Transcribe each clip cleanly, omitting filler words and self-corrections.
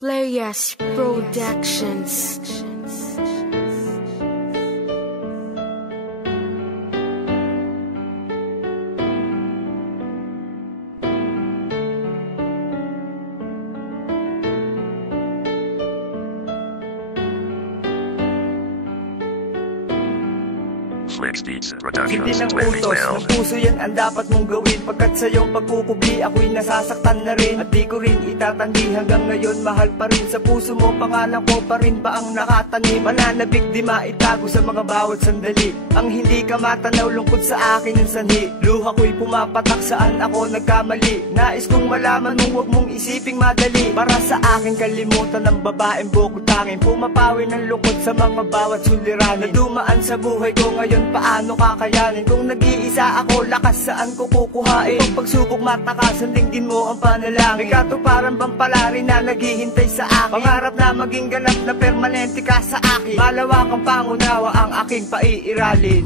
Playas Productions. Hindi ng utos, ng puso yan ang dapat mong gawin. Pagkat sa iyong pagkukubli, ako'y nasasaktan na rin. At di ko rin itatanggi hanggang ngayon, mahal pa rin. Sa puso mo, pangalan ko pa rin ba ang nakatanim? Mananabik di maitago sa mga bawat sandali. Ang hindi ka matanaw, lungkot sa akin ang sanhi. Luha ko'y pumapatak saan ako nagkamali. Nais kong malaman mong huwag mong isiping madali. Para sa akin kalimutan ng babaeng bukod tanging pumapawi ng lungkot sa mga bawat suliranin. Nadumaan sa buhay ko ngayon, paano kakayanin? Kung nag-iisa ako, lakas saan ko kukuhain? Kung pagsubok matakasan, dinggin mo ang panalangin. May katuparan bang palarin na naghihintay sa akin? Pangarap na maging ganap na permanente ka sa akin. Malawakang pangunawa ang aking paiiralin.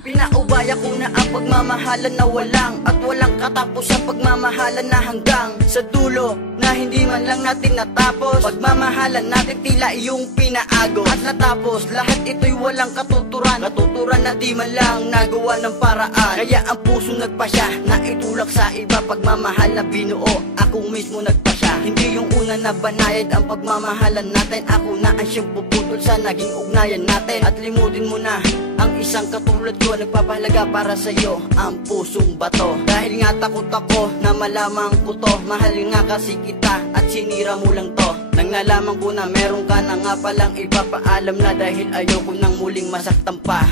Pinaubaya ko na ang pagmamahalan na walang katapusan, pagmamahalan na hanggang sa dulo na hindi man lang natin natapos. Pagmamahalan natin tila iyong pinaagos at natapos. Lahat ito'y walang katuturan na di man lang nagawa ng paraan. Kaya ang puso nagpasya na itulak sa iba. Pagmamahal na binuo, ako mismo nagpasya. Hindi yung una na banayad ang pagmamahalan natin. Ako na ang siyang puputol sa naging ugnayan natin. At limutin mo na ang isang katulad ko, nagpapahalaga para sa'yo ang pusong bato. Dahil nga takot ako na malaman ko to. Mahal nga kasi kita at sinira mo lang to. Nang nalaman ko na meron ka na nga palang iba, paalam na dahil ayoko nang muling masaktan pa.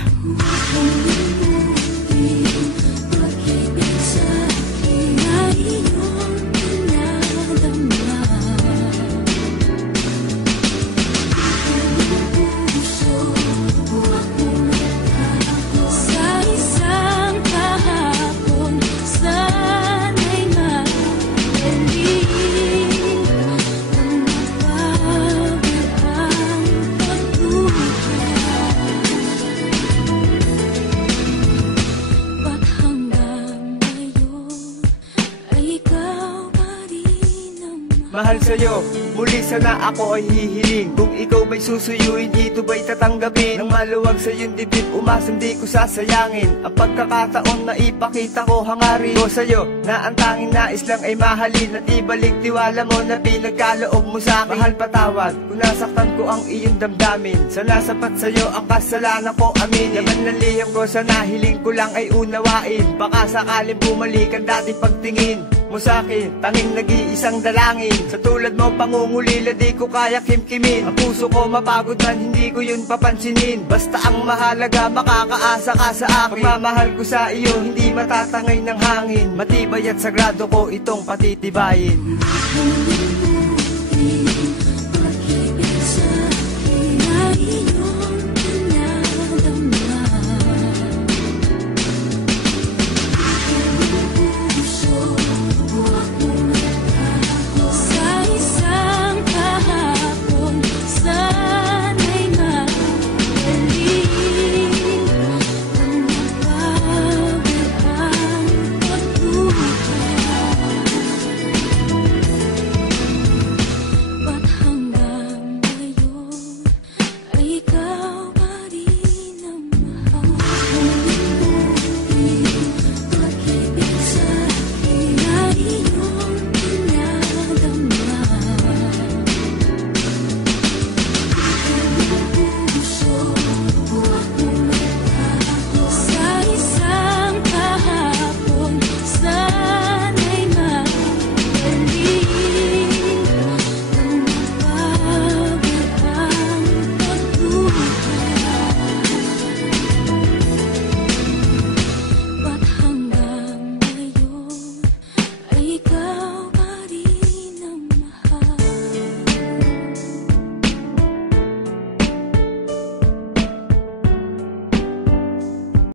Mahal sa'yo, muli sana ako ay hihiling. Kung ikaw may susuyuin, dito ba'y tatanggapin? Nang maluwag sa iyong dibdib, umasang di ko sasayangin. Ang pagkakataon na ipakita ko, hangarin ko sa'yo na ang tanging nais lang ay mahalin. At ibalik tiwala mo na pinagkaloob mo sa'kin. Mahal, patawad kung nasaktan ko ang iyong damdamin. Sana sapat sa'yo ang kasalanan ko, amin. Yaman ng liham ko, sana hiling ko lang ay unawain. Baka sakaling bumalik ang dati pagtingin mo sa'kin, tanging nag-iisang dalangin. Sa tulad mo pangungulila, di ko kaya kimkimin. Ang puso ko mapagod man, hindi ko yun papansinin. Basta ang mahalaga, makakaasa ka sa akin. Pagmamahal ko sa iyo, hindi matatangay ng hangin. Matibay at sagrado ko itong patitibayin.